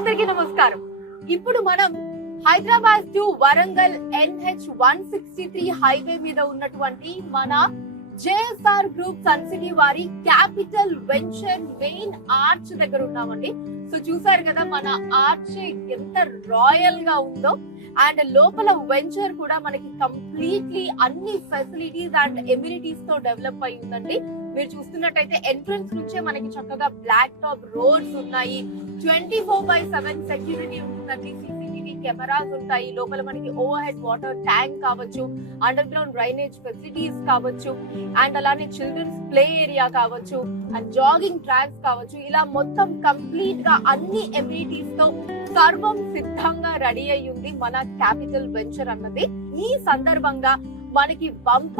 అందరికీ నమస్కారం. ఇప్పుడు మనం Hyderabad to Warangal NH-163 highway మీద ఉన్నటువంటి మన JSR గ్రూప్ సన్సిటీ వారి క్యాపిటల్ వెంచర్ మెయిన్ ఆర్చ్ దగ్గర ఉన్నామండి. సో చూసారు కదా మన ఆర్చ్ ఎంత రాయల్ గా ఉందో, అండ్ లోపల వెంచర్ కూడా మనకి కంప్లీట్లీ అన్ని ఫెసిలిటీస్ అండ్ ఎమ్యూనిటీస్ తో డెవలప్ అయి ఉందండి. మీరు చూస్తున్నట్టయితే ఎంట్రన్స్ నుంచే మనకి చక్కగా బ్లాక్ టాప్ రోడ్స్ ఉన్నాయి, 24/7 సెక్యూరిటీ ఉంటుందండి, CCTV కెమెరాస్ ఉంటాయి, లోపల మనకి ఓవర్ హెడ్ వాటర్ ట్యాంక్ కావచ్చు, అండర్ గ్రౌండ్ డ్రైనేజ్ ఫెసిలిటీస్ కావచ్చు, అండ్ అలానే చిల్డ్రన్స్ ప్లే ఏరియా కావచ్చు, అండ్ జాగింగ్ ట్రాక్స్ కావచ్చు, ఇలా మొత్తం కంప్లీట్ గా అన్ని ఎమ్యూనిటీస్ తో సర్వం సిద్ధంగా రెడీ అయ్యి ఉంది మన క్యాపిటల్ వెంచర్ అన్నది. ఈ సందర్భంగా మనకి